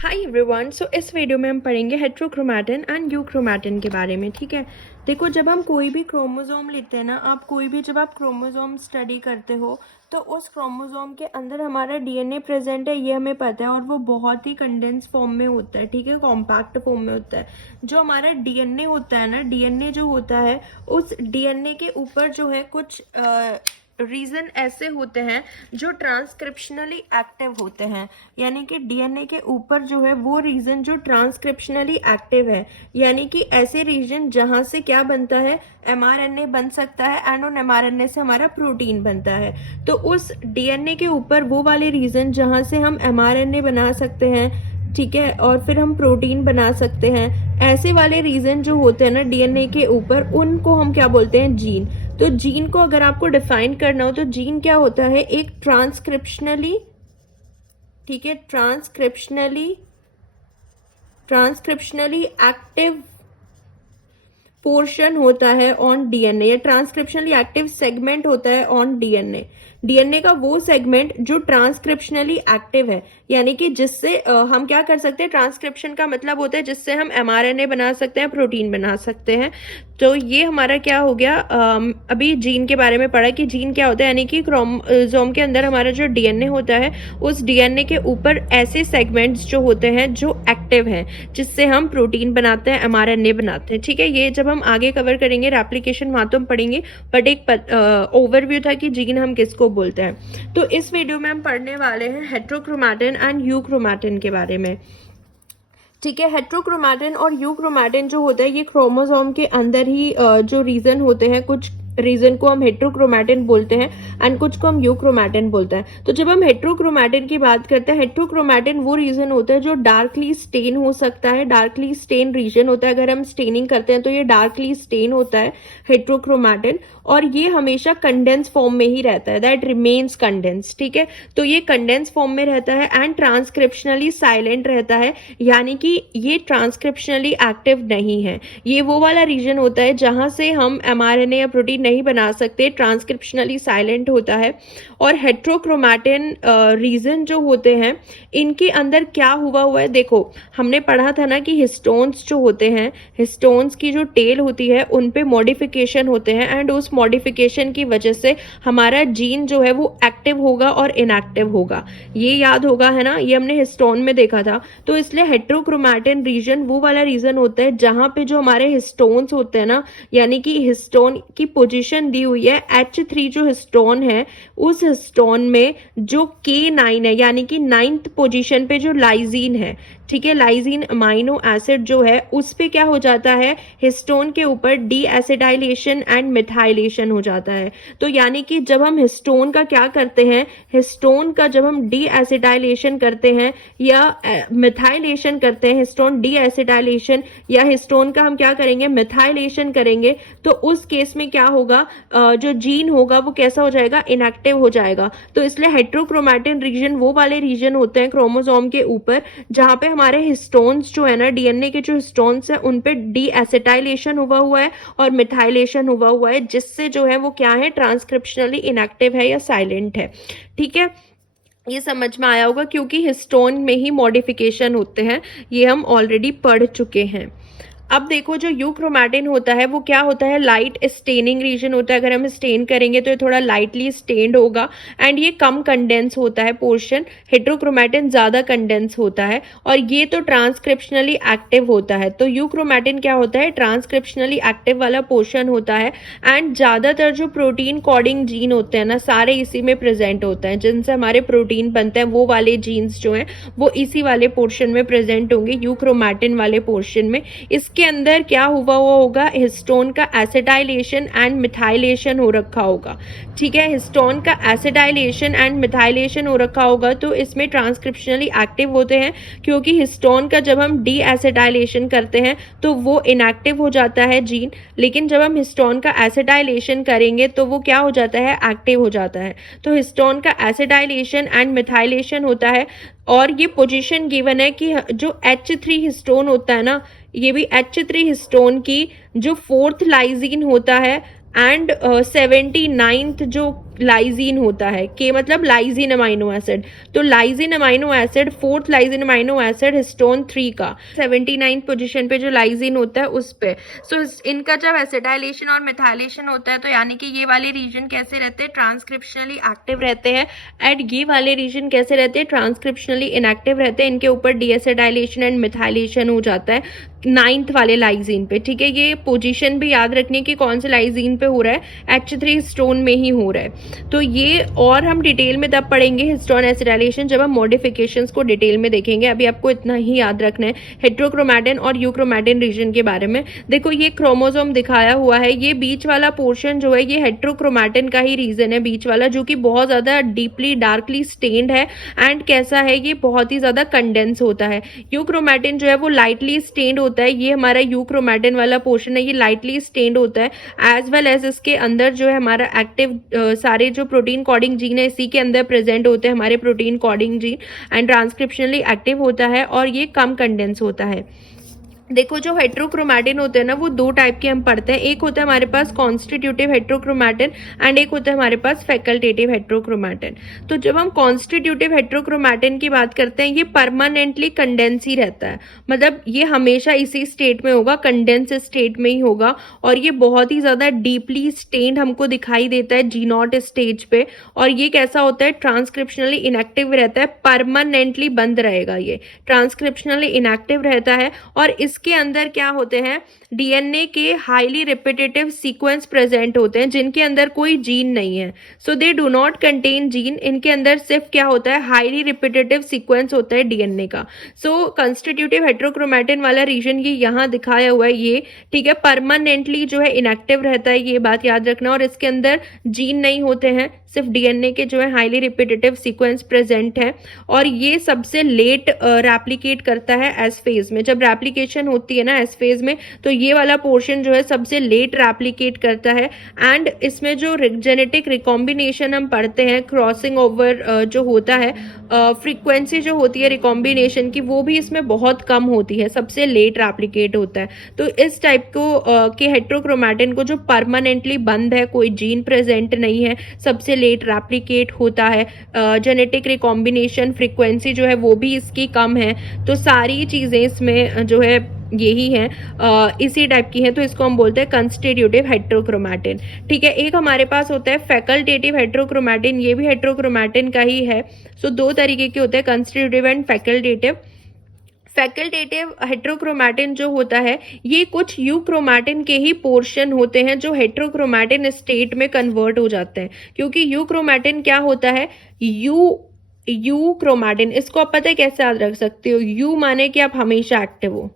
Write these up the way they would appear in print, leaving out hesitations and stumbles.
Hi everyone. सो इस video में हम पढ़ेंगे हेट्रोक्रोमैटिन एंड यूक्रोमैटिन के बारे में। ठीक है, देखो जब हम कोई भी क्रोमोसोम लेते हैं ना, जब आप क्रोमोसोम स्टडी करते हो तो उस क्रोमोसोम के अंदर हमारा डीएनए प्रेजेंट है, ये हमें पता है, और वो बहुत ही कंडेंस फॉर्म में होता है। ठीक है, कॉम्पैक्ट फॉर्म में होता है। जो हमारा डीएनए होता है ना, डीएनए जो होता है, उस डीएनए के ऊपर जो है कुछ रीजन ऐसे होते हैं जो ट्रांसक्रिप्शनली एक्टिव होते हैं। यानी कि डीएनए के ऊपर जो है वो रीजन जो ट्रांसक्रिप्शनली एक्टिव है, यानी कि ऐसे रीजन जहां से क्या बनता है, एमआरएनए बन सकता है, एंड उन एमआरएनए से हमारा प्रोटीन बनता है। तो उस डीएनए के ऊपर वो वाले रीजन जहां से हम एमआरएनए बना सकते हैं, ठीक है, और फिर हम प्रोटीन बना सकते हैं, ऐसे वाले रीजन जो होते हैं ना डीएनए के ऊपर, उनको हम क्या बोलते हैं, जीन। तो जीन को अगर आपको डिफाइन करना हो तो जीन क्या होता है, एक ट्रांसक्रिप्शनली, ठीक है, ट्रांसक्रिप्शनली एक्टिव पोर्शन होता है ऑन डीएनए, या ट्रांसक्रिप्शनली एक्टिव सेगमेंट होता है ऑन डीएनए। डीएनए का वो सेगमेंट जो ट्रांसक्रिप्शनली एक्टिव है, यानी कि जिससे हम क्या कर सकते हैं, ट्रांसक्रिप्शन का मतलब होता है जिससे हम एमआरएनए बना सकते हैं, प्रोटीन बना सकते हैं। तो ये हमारा क्या हो गया, अभी जीन के बारे में पढ़ा कि जीन क्या होता है, यानी कि क्रोमोसोम के अंदर हमारा जो डीएनए होता है, उस डीएनए के ऊपर ऐसे सेगमेंट्स जो होते हैं जो एक्टिव हैं, जिससे हम प्रोटीन बनाते हैं, एमआरएनए बनाते हैं। ठीक है, ये जब हम आगे कवर करेंगे एप्लीकेशन वहां तो हम पढ़ेंगे, बट एक ओवरव्यू था कि जीन हम किसको बोलते हैं। तो इस वीडियो में हम पढ़ने वाले हैं हेट्रोक्रोमैटिन एंड यूक्रोमैटिन के बारे में। ठीक है, हेट्रोक्रोमैटिन और यूक्रोमैटिन जो होता है, ये क्रोमोसोम के अंदर ही जो रीजन होते हैं, कुछ रीजन को हम हेट्रोक्रोमैटिन बोलते हैं एंड कुछ को हम यूक्रोमैटिन बोलते हैं। तो जब हम हेट्रोक्रोमैटिन की बात करते हैं, हेट्रोक्रोमैटिन वो रीजन होता है जो डार्कली स्टेन हो सकता है, डार्कली स्टेन रीजन होता है। अगर हम स्टेनिंग करते हैं तो ये डार्कली स्टेन होता है हेट्रोक्रोमैटिन, और ये हमेशा कंडेंस फॉर्म में ही रहता है, दैट रिमेन्स कंडेंस। ठीक है, तो ये कंडेंस फॉर्म में रहता है एंड ट्रांसक्रिप्शनली साइलेंट रहता है, यानी कि ये ट्रांसक्रिप्शनली एक्टिव नहीं है। ये वो वाला रीजन होता है जहां से हम एमआरएनए या प्रोटीन नहीं बना सकते, ट्रांसक्रिप्शनली साइलेंट होता है। और हेट्रोक्रोमैटिन रीजन जो होते हैं, इनके अंदर क्या हुआ है, देखो हमने पढ़ा था ना कि हिस्टोन्स जो होते हैं, हिस्टोन्स की जो टेल होती है उन पे मॉडिफिकेशन होते हैं, एंड उस मॉडिफिकेशन की वजह से हमारा जीन जो है वो एक्टिव होगा और इनएक्टिव होगा। ये याद होगा, है ना, ये हमने हिस्टोन में देखा था। तो इसलिए हेट्रोक्रोमैटिन रीजन वो वाला रीजन होता है जहां पे जो हमारे हिस्टोन्स होते हैं ना, यानी कि हिस्टोन की पोजीशन दी हुई है H3 जो हिस्टोन है, उस हिस्टोन में जो K9 है, यानी कि 9th पोजीशन पे जो लाइजीन है, ठीक है, लाइजीन अमाइनो एसिड जो है, उस पे क्या हो जाता है, हिस्टोन के ऊपर डी एसिडाइलेशन एंड मिथाइलेशन हो जाता है। तो यानी कि जब हम हिस्टोन का क्या करते हैं, हिस्टोन का जब हम डी एसिडाइलेशन करते हैं या मिथाइलेशन करते हैं, हिस्टोन डी एसिडाइलेशन या हिस्टोन का हम क्या करेंगे, मिथाइलेशन करेंगे, तो उस केस में क्या होगा, जो जीन होगा वो कैसा हो जाएगा, इनएक्टिव हो जाएगा। तो इसलिए हेट्रोक्रोमैटिन रीजन वो वाले रीजन होते हैं क्रोमोसोम के ऊपर जहां पे हमारे हिस्टोन्स जो है ना, डीएनए के जो हिस्टोन्स है उन पे डी एसिटाइलेशन हुआ है और मिथाइलेशन हुआ है, जिससे जो है वो क्या है, ट्रांसक्रिप्शनली इनएक्टिव है या साइलेंट है। ठीक है, ये समझ में आया होगा, क्योंकि हिस्टोन में ही मॉडिफिकेशन होते हैं, ये हम ऑलरेडी पढ़ चुके हैं। अब देखो जो यूक्रोमैटिन होता है वो क्या होता है, लाइट स्टेनिंग रीजन होता है। अगर हम स्टेन करेंगे तो ये थोड़ा लाइटली स्टेन्ड होगा, एंड ये कम कंडेंस होता है पोर्शन, हेट्रोक्रोमैटिन ज्यादा कंडेंस होता है, और ये तो ट्रांसक्रिप्शनली एक्टिव होता है। तो यूक्रोमैटिन क्या होता है, ट्रांसक्रिप्शनली एक्टिव वाला पोर्शन होता है, एंड ज्यादातर जो प्रोटीन कोडिंग जीन होते हैं ना, सारे इसी में प्रेजेंट होते हैं, जिनसे हमारे प्रोटीन बनते हैं, वो वाले जीन्स जो हैं वो इसी वाले पोर्शन में प्रेजेंट होंगे, यूक्रोमैटिन वाले पोर्शन में। इसके अंदर क्या हुआ होगा, हिस्टोन का एसिडाइलेशन एंड मिथाइलेशन हो रखा होगा। ठीक है, हिस्टोन का एसिडाइलेशन एंड मिथाइलेशन हो रखा होगा, तो इसमें ट्रांसक्रिप्शनली एक्टिव होते हैं, क्योंकि हिस्टोन का जब हम डी एसिडाइलेशन करते हैं तो वो इनएक्टिव हो जाता है जीन, लेकिन जब हम हिस्टोन का एसिडाइलेशन करेंगे तो वो क्या हो जाता है, एक्टिव हो जाता है। तो हिस्टोन का एसिडाइलेशन एंड मिथाइलेशन होता है, और ये पोजीशन गिवन है कि जो H3 हिस्टोन होता है ना, ये भी H3 हिस्टोन की जो 4th लाइजीन होता है एंड 79th जो लाइजीन होता है, के मतलब लाइजीन अमाइनो एसिड। तो lysine amino acid, fourth lysine amino acid histone 3 का 79 पोजीशन पे जो लाइजीन होता है उस पे। सो इनका जब एसिटाइलेशन और मिथाइलेशन होता है तो यानी कि ये वाले रीजन कैसे रहते हैं, ट्रांसक्रिप्शनली एक्टिव रहते हैं, एंड ये वाले रीजन कैसे रहते हैं, ट्रांसक्रिप्शनली इनएक्टिव रहते हैं। इनके ऊपर डीएसिटाइलेशन एंड मिथाइलेशन हो जाता है 9th वाले लाइजीन पे, ठीक है। ये पोजीशन भी याद रखनी कि कौन से लाइजीन पे हो रहा है, H3 हिस्टोन में ही हो रहा है। तो ये और हम डिटेल में तब पढ़ेंगे हिस्टोन एसिटाइलेशन जब हम मॉडिफिकेशंस को डिटेल में देखेंगे। अभी आपको इतना ही याद रखना है हेट्रोक्रोमैटिन और यूक्रोमैटिन रीजन के बारे में। देखो ये क्रोमोसोम दिखाया हुआ है, ये बीच वाला पोर्शन जो है ये हेट्रोक्रोमैटिन का ही रीजन है, बीच वाला, जो कि बहुत ज्यादा डीपली डार्कली स्टेन्ड है एंड कैसा है, ये बहुत ही ज्यादा कंडेंस होता है। यूक्रोमैटिन जो है वो लाइटली स्टेन्ड होता है, ये हमारा यूक्रोमैटिन वाला पोर्शन है, ये लाइटली स्टेन्ड होता है। एज वेल एज इसके अंदर जो है हमारा एक्टिव सारे जो प्रोटीन कोडिंग जीन है इसी के अंदर प्रेजेंट होते हैं हमारे protein coding gene, and transcriptionally active होता है और ये कम कंडेंस होता है। देखो जो हेट्रोक्रोमैटिन होते हैं ना वो दो टाइप के हम पढ़ते हैं, एक होता है हमारे पास कॉन्स्टिट्यूटिव हेट्रोक्रोमैटिन एंड एक होता है हमारे पास फैकल्टेटिव हेट्रोक्रोमैटिन। तो जब हम कॉन्स्टिट्यूटिव हेट्रोक्रोमैटिन की बात करते हैं ये परमानेंटली कंडेंस ही रहता है, मतलब ये हमेशा इसी स्टेट में होगा, कंडेंस स्टेट में ही होगा, और ये बहुत ही ज्यादा डीपली स्टेन्ड हमको दिखाई देता है G0 स्टेज पे। और ये कैसा होता है, ट्रांसक्रिप्शनली इनएक्टिव रहता है, परमानेंटली बंद रहेगा, ये ट्रांसक्रिप्शनली इनएक्टिव रहता है। और इसके अंदर क्या होते हैं, डीएनए के हाईली रिपीटेटिव सीक्वेंस प्रेजेंट होते हैं जिनके अंदर कोई जीन नहीं है। So they do not contain gene, इनके अंदर सिर्फ क्या होता है, हाईली रिपीटेटिव सीक्वेंस होता है डीएनए का। सो कंस्टिट्यूटिव हेट्रोक्रोमैटिन वाला रीजन ये यहाँ दिखाया हुआ है, ये ठीक है, परमानेंटली जो है इनएक्टिव रहता है, ये बात याद रखना। और इसके अंदर जीन नहीं होते हैं, सिर्फ डीएनए के जो है हाईली रिपीटेटिव सीक्वेंस प्रेजेंट है। और ये सबसे लेट रेप्लिकेट करता है एस फेज में, जब रेप्लिकेशन होती है ना एस फेज में, तो ये वाला पोर्शन जो है सबसे लेट रेप्लिकेट करता है। एंड इसमें जो जेनेटिक रिकॉम्बिनेशन हम पढ़ते हैं, क्रॉसिंग ओवर जो होता है, फ्रीक्वेंसी जो होती है रिकॉम्बिनेशन की, वो भी इसमें बहुत कम होती है, सबसे लेट रेप्लिकेट होता है। तो इस टाइप को के हेट्रोक्रोमैटिन को जो परमानेंटली बंद है, कोई जीन प्रेजेंट नहीं है, सबसे लेट रेप्लिकेट होता है, जेनेटिक रिकॉम्बिनेशन फ्रीक्वेंसी जो है वो भी इसकी कम है, तो सारी चीजें इसमें जो है यही है, इसी टाइप की है। तो इसको हम बोलते हैं कंस्टिट्यूटिव हेट्रोक्रोमैटिन, ठीक है। एक हमारे पास होता है फैकल्टेटिव हेट्रोक्रोमैटिन, ये भी हेट्रोक्रोमैटिन का ही है। सो दो तरीके के होते हैं, constitutive and facultative. Facultative heterochromatin जो होता है ये कुछ यूक्रोमैटिन के ही पोर्शन होते हैं जो हेट्रोक्रोमैटिन स्टेट में कन्वर्ट हो जाते हैं। क्योंकि यूक्रोमैटिन क्या होता है, यू क्रोमैटिन, इसको आप पता है कैसे याद रख सकते हो, यू माने कि आप हमेशा एक्टिव हो,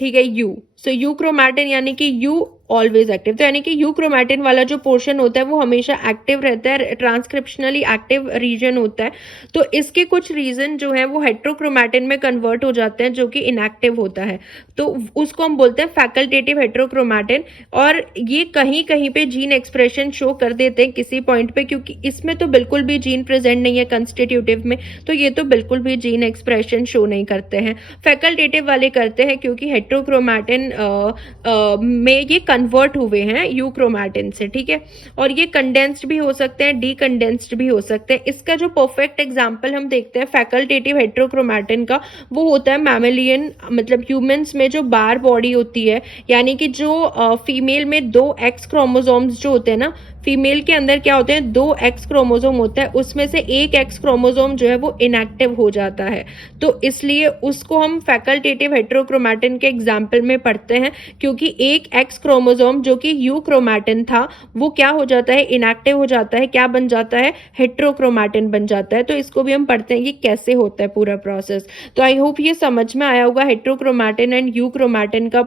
ठीक है, यू। सो यूक्रोमैटिन यानी कि यू ऑलवेज एक्टिव, तो यानी कि यूक्रोमैटिन वाला जो पोर्शन होता है वो हमेशा एक्टिव रहता है, ट्रांसक्रिप्शनली एक्टिव रीजन होता है। तो इसके कुछ रीजन जो है वो हेट्रोक्रोमैटिन में कन्वर्ट हो जाते हैं जो कि इनएक्टिव होता है, तो उसको हम बोलते हैं फैकल्टेटिव हेट्रोक्रोमैटिन। और ये कहीं कहीं पे जीन एक्सप्रेशन शो कर देते हैं किसी पॉइंट पे, क्योंकि इसमें तो बिल्कुल भी जीन प्रेजेंट नहीं है कंस्टिट्यूटिव में, तो ये तो बिल्कुल भी जीन एक्सप्रेशन शो नहीं करते हैं। फैकल्टेटिव वाले करते हैं क्योंकि हेट्रोक्रोमैटिन में ये कन्वर्ट हुए हैं यूक्रोमैटिन से, ठीक है। और ये कंडेंस्ड भी हो सकते हैं, डीकंडेंस्ड भी हो सकते हैं। इसका जो परफेक्ट एग्जांपल हम देखते हैं फैकल्टेटिव हेट्रोक्रोमैटिन का, वो होता है मैमेलियन, मतलब ह्यूमंस में जो बार बॉडी होती है, यानी कि जो फीमेल में 2 एक्स क्रोमोसोम्स जो होते हैं ना, फीमेल के अंदर क्या होते हैं, 2 एक्स क्रोमोसोम होता है, उसमें से एक एक्स क्रोमोसोम जो है वो इनएक्टिव हो जाता है, तो इसलिए उसको हम फैकल्टेटिव हेट्रोक्रोमैटिन के एग्जाम्पल में पढ़ते हैं। क्योंकि एक एक्स क्रोमोसोम जो कि यूक्रोमैटिन था वो क्या हो जाता है, इनएक्टिव हो जाता है, क्या बन जाता है, हेट्रोक्रोमैटिन बन जाता है। तो इसको भी हम पढ़ते हैं कि कैसे होता है पूरा प्रोसेस। तो आई होप ये समझ में आया होगा हेट्रोक्रोमैटिन एंड यूक्रोमैटिन का